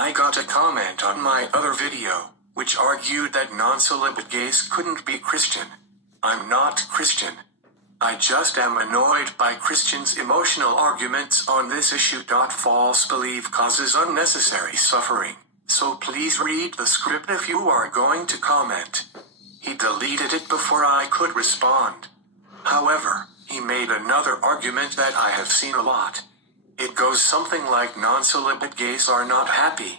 I got a comment on my other video, which argued that non-celibate gays couldn't be Christian. I'm not Christian. I just am annoyed by Christians' emotional arguments on this issue. False belief causes unnecessary suffering, so please read the script if you are going to comment. He deleted it before I could respond. However, he made another argument that I have seen a lot. It goes something like non-celibate gays are not happy.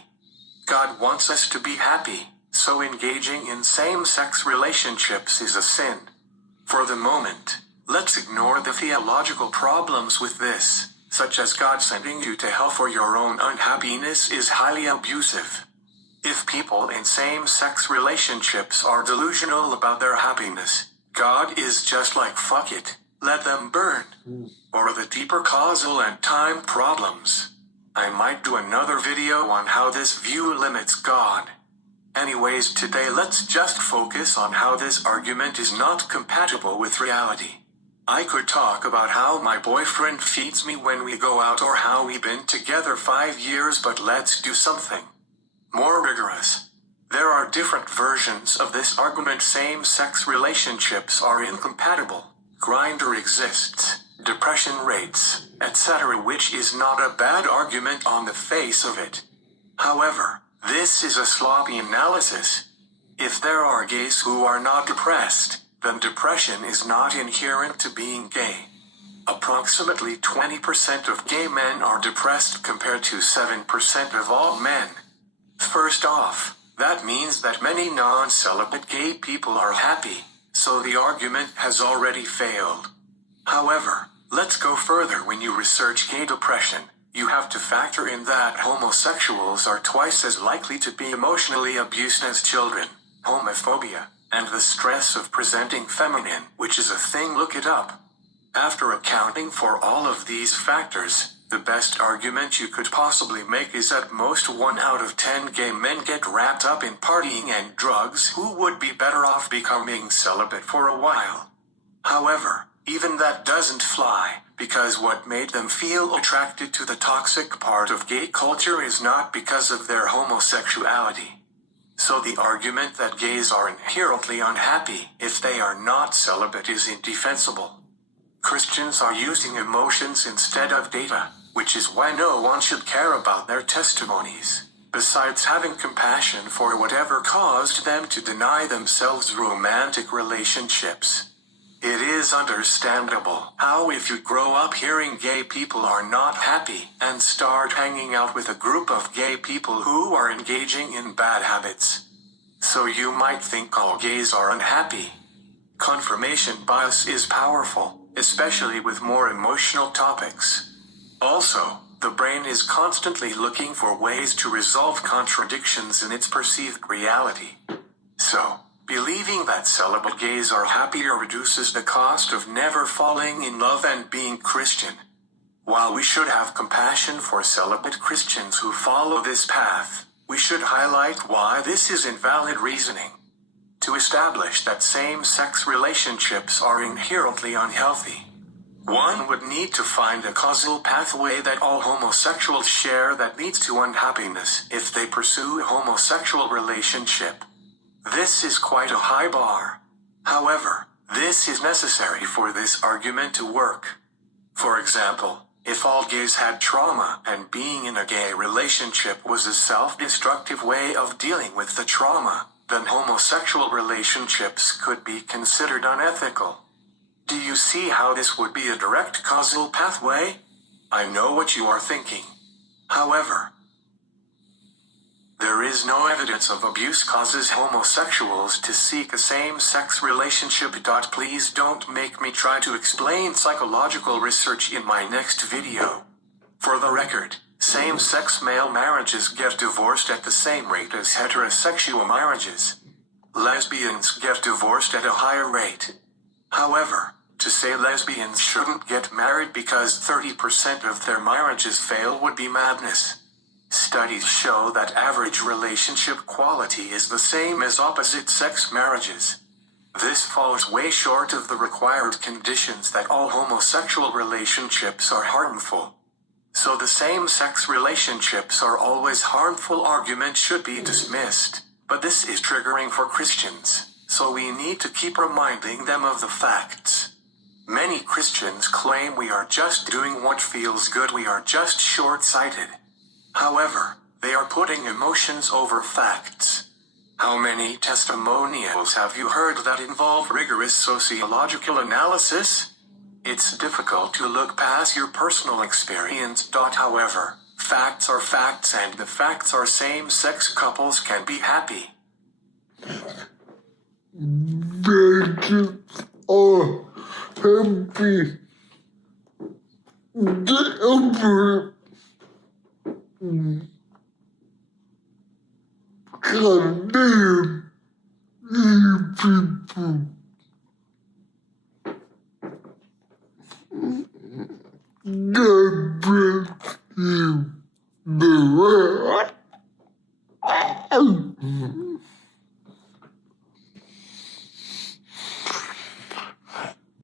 God wants us to be happy, so engaging in same-sex relationships is a sin. For the moment, let's ignore the theological problems with this, such as God sending you to hell for your own unhappiness is highly abusive. If people in same-sex relationships are delusional about their happiness, God is just like fuck it, let them burn. Or the deeper causal and time problems. I might do another video on how this view limits God. Anyways, today let's just focus on how this argument is not compatible with reality. I could talk about how my boyfriend feeds me when we go out or how we've been together 5 years, but let's do something more rigorous. There are different versions of this argument. Same-sex relationships are incompatible. Grindr exists. Depression rates, etc., which is not a bad argument on the face of it. However, this is a sloppy analysis. If there are gays who are not depressed, then depression is not inherent to being gay. Approximately 20% of gay men are depressed compared to 7% of all men. First off, that means that many non-celibate gay people are happy, so the argument has already failed. However, let's go further. When you research gay depression, you have to factor in that homosexuals are twice as likely to be emotionally abused as children, homophobia, and the stress of presenting feminine, which is a thing. Look it up. After accounting for all of these factors, the best argument you could possibly make is at most 1 out of 10 gay men get wrapped up in partying and drugs who would be better off becoming celibate for a while. However, even that doesn't fly, because what made them feel attracted to the toxic part of gay culture is not because of their homosexuality. So the argument that gays are inherently unhappy if they are not celibate is indefensible. Christians are using emotions instead of data, which is why no one should care about their testimonies, besides having compassion for whatever caused them to deny themselves romantic relationships. It is understandable how if you grow up hearing gay people are not happy and start hanging out with a group of gay people who are engaging in bad habits. So you might think all gays are unhappy. Confirmation bias is powerful, especially with more emotional topics. Also, the brain is constantly looking for ways to resolve contradictions in its perceived reality. So, believing that celibate gays are happier reduces the cost of never falling in love and being Christian. While we should have compassion for celibate Christians who follow this path, we should highlight why this is invalid reasoning. To establish that same-sex relationships are inherently unhealthy, one would need to find a causal pathway that all homosexuals share that leads to unhappiness if they pursue a homosexual relationship. This is quite a high bar. However, this is necessary for this argument to work. For example, if all gays had trauma and being in a gay relationship was a self-destructive way of dealing with the trauma, then homosexual relationships could be considered unethical. Do you see how this would be a direct causal pathway? I know what you are thinking. However, there is no evidence of abuse causes homosexuals to seek a same-sex relationship. Please don't make me try to explain psychological research in my next video. For the record, same-sex male marriages get divorced at the same rate as heterosexual marriages. Lesbians get divorced at a higher rate. However, to say lesbians shouldn't get married because 30% of their marriages fail would be madness. Studies show that average relationship quality is the same as opposite-sex marriages. This falls way short of the required conditions that all homosexual relationships are harmful. So the same-sex relationships are always harmful argument should be dismissed. But this is triggering for Christians, so we need to keep reminding them of the facts. Many Christians claim we are just doing what feels good, we are just short-sighted. However, they are putting emotions over facts. How many testimonials have you heard that involve rigorous sociological analysis? It's difficult to look past your personal experience. However, facts are facts, and the facts are same-sex couples can be happy. Facts are happy. Get over it. God damn, you people. God bless you. The world.